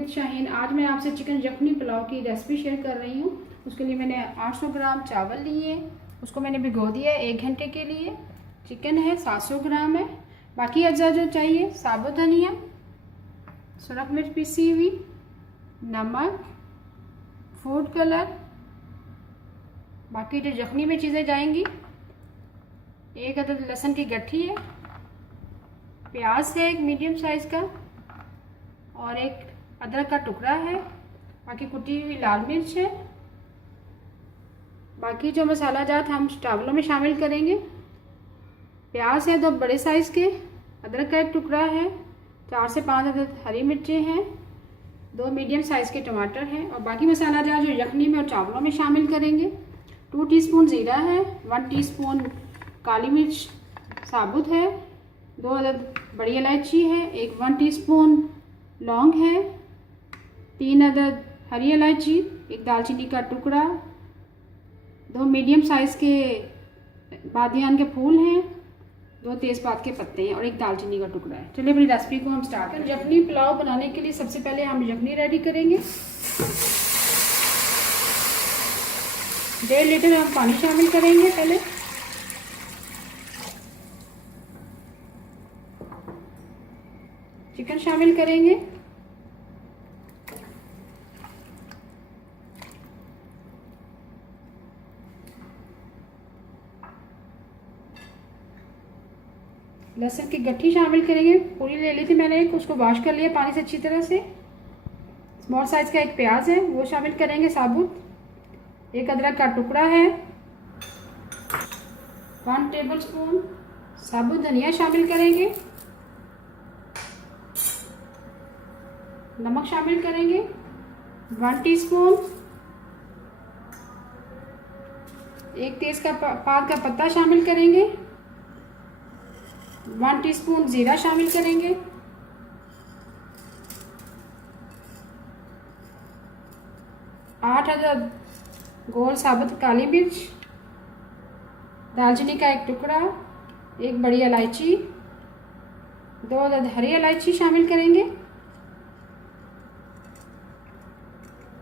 With Shaheen. आज मैं आपसे चिकन यखनी पुलाव की रेसिपी शेयर कर रही हूँ। उसके लिए मैंने 800 ग्राम चावल लिए, उसको मैंने भिगो दिया 1 घंटे के लिए। चिकन है 700 ग्राम है। बाकी अज्जा जो चाहिए, साबुत धनिया, सुरख मिर्च पीसी हुई, नमक, फूड कलर। बाकी जो यखनी में चीज़ें जाएंगी, 1 अदद लहसुन की गट्ठी है, प्याज है 1 मीडियम साइज़ का, और 1 अदरक का टुकड़ा है। बाकी कुटी हुई लाल मिर्च है। बाकी जो मसाला जात हम चावलों में शामिल करेंगे, प्याज है 2 बड़े साइज़ के, अदरक का 1 टुकड़ा है, 4 से 5 अदद हरी मिर्चें हैं, 2 मीडियम साइज़ के टमाटर हैं। और बाकी मसाला जात जो यखनी में और चावलों में शामिल करेंगे, 2 टीस्पून ज़ीरा है, 1 टीस्पून काली मिर्च साबुत है, 2 अदद बड़ी इलायची है, 1 टीस्पून लौंग है, 3 अदद हरी इलायची, 1 दालचीनी का टुकड़ा, 2 मीडियम साइज़ के बादियान के फूल हैं, 2 तेज़पात के पत्ते हैं और 1 दालचीनी का टुकड़ा है। चलिए अपनी रेसिपी को हम स्टार्ट करें। यखनी पुलाव बनाने के लिए सबसे पहले हम यखनी रेडी करेंगे। 1.5 लीटर हम पानी शामिल करेंगे। पहले चिकन शामिल करेंगे, लहसुन की गट्ठी शामिल करेंगे। पूरी ले ली थी मैंने, उसको वॉश कर लिया पानी से अच्छी तरह से। स्मॉल साइज का 1 प्याज है, वो शामिल करेंगे साबुत। 1 अदरक का टुकड़ा है, 1 टेबलस्पून साबुत धनिया शामिल करेंगे, नमक शामिल करेंगे 1 टीस्पून, 1 तेज़पात का पत्ता शामिल करेंगे, 1 टीस्पून जीरा शामिल करेंगे, 8 अदद गोल साबुत काली मिर्च, दालचीनी का 1 टुकड़ा, 1 बड़ी इलायची, 2 अदद हरी इलायची शामिल करेंगे,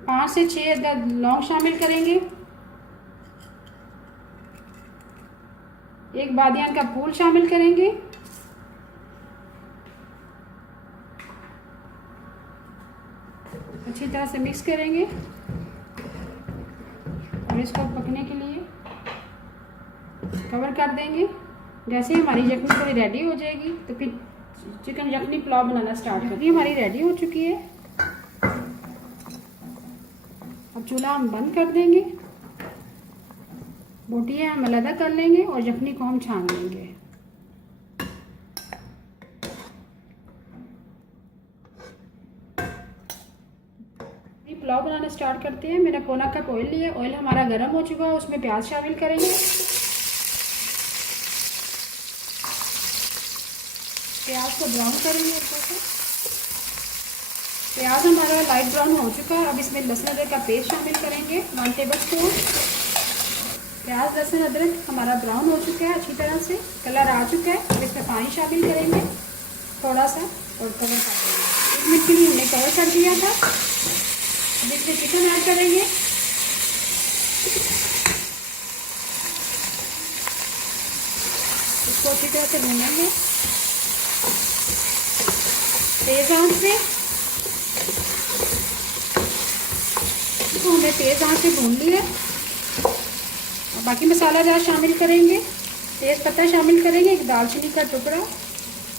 5 से 6 अदद लौंग शामिल करेंगे, 1 बादियान का फूल शामिल करेंगे, अच्छी तरह से मिक्स करेंगे और इसको पकने के लिए कवर कर देंगे। जैसे ही हमारी यखनी थोड़ी रेडी हो जाएगी तो फिर चिकन यखनी पुलाव बनाना स्टार्ट करेंगे। हमारी रेडी हो चुकी है। अब चूल्हा हम बंद कर देंगे, बोटियाँ हम अलग कर लेंगे और यखनी को हम छान लेंगे। पुलाव बनाना स्टार्ट करते हैं। मैंने पौना कप ऑयल लिया। ऑयल हमारा गर्म हो चुका है, उसमें प्याज शामिल करेंगे। प्याज को ब्राउन करेंगे ऊपर से। प्याज हमारा लाइट ब्राउन हो चुका है। अब इसमें लहसुन अदरक का पेस्ट शामिल करेंगे 1 टेबलस्पून। प्याज लहसुन अदरक हमारा ब्राउन हो चुका है, अच्छी तरह से कलर आ चुका है। अब इसमें पानी शामिल करेंगे थोड़ा सा और कवर कर देंगे। 1 मिनट के लिए हमने कवर कर दिया था। अब इसमें चिकन ऐड करेंगे। इसको अच्छी तरह से भूनेंगे तेज आंच से। इसको हमने तेज आंच से भून लिया। और बाकी मसाला जार शामिल करेंगे। तेज पत्ता शामिल करेंगे, 1 दालचीनी का टुकड़ा,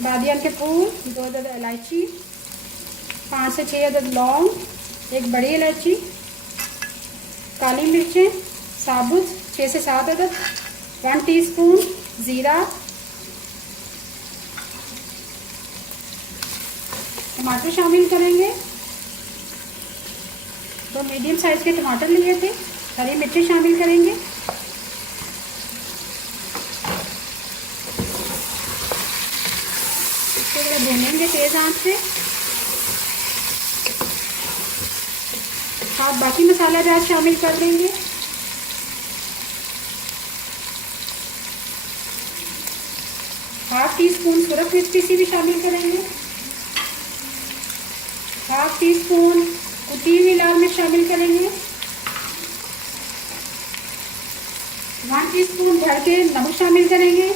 बादियान के फूल, 2 अदद इलायची, 5 से 6 अदद लौंग, 1 बड़ी इलायची, काली मिर्चें साबुत 6 से 7 अदद, 1 टीस्पून ज़ीरा, टमाटर शामिल करेंगे। 2 मीडियम साइज़ के टमाटर लिए थे, हरी मिर्चें शामिल करेंगे। इसको जरा भूनेंगे तेज़ आंच से। आप बाकी मसाला जात शामिल कर देंगे। हाफ टी स्पून सुरख मिर्च पीसी भी शामिल करेंगे। हाफ टी स्पून कुटी हुई लाल मिर्च शामिल करेंगे, 1 टीस्पून भर के नमक शामिल करेंगे,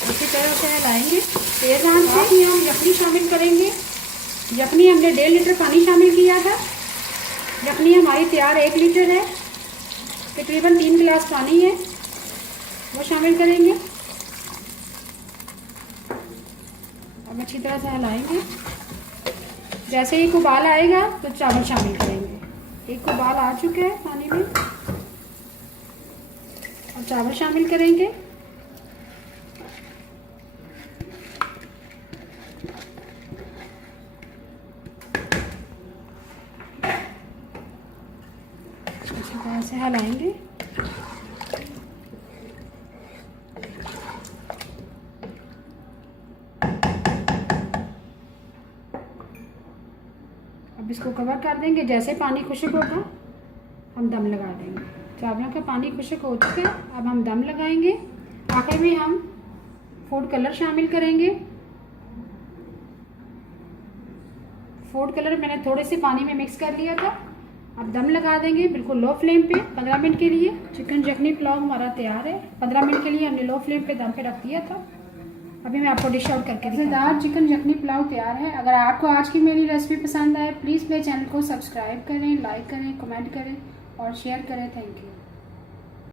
अच्छी तरह से हिलाएंगे तेज आंच से। हम यखनी शामिल करेंगे। यखनी हमने 1.5 लीटर पानी शामिल किया था। यखनी हमारी तैयार 1 लीटर है, तकरीबन 3 गिलास पानी है वो शामिल करेंगे। अब अच्छी तरह से हिलाएंगे। जैसे ही उबाल आएगा तो चावल शामिल करेंगे। एक उबाल आ चुका है पानी में और चावल शामिल करेंगे। अच्छी तरह से हिलाएंगे। अब इसको कवर कर देंगे। जैसे पानी खुश्क होगा हम दम लगा देंगे। चावलों का पानी खुश्क हो चुका है, अब हम दम लगाएंगे। आखिर में हम फूड कलर शामिल करेंगे। फूड कलर मैंने थोड़े से पानी में मिक्स कर लिया था। अब दम लगा देंगे बिल्कुल लो फ्लेम पे 15 मिनट के लिए। चिकन यखनी पुलाव हमारा तैयार है। 15 मिनट के लिए हमने लो फ्लेम पे दम पे रख दिया था। अभी मैं आपको डिश आउट करके मज़ेदार चिकन यखनी पुलाव तैयार है। अगर आपको आज की मेरी रेसिपी पसंद आए प्लीज़ मेरे चैनल को सब्सक्राइब करें, लाइक करें, कमेंट करें और शेयर करें। Thank you.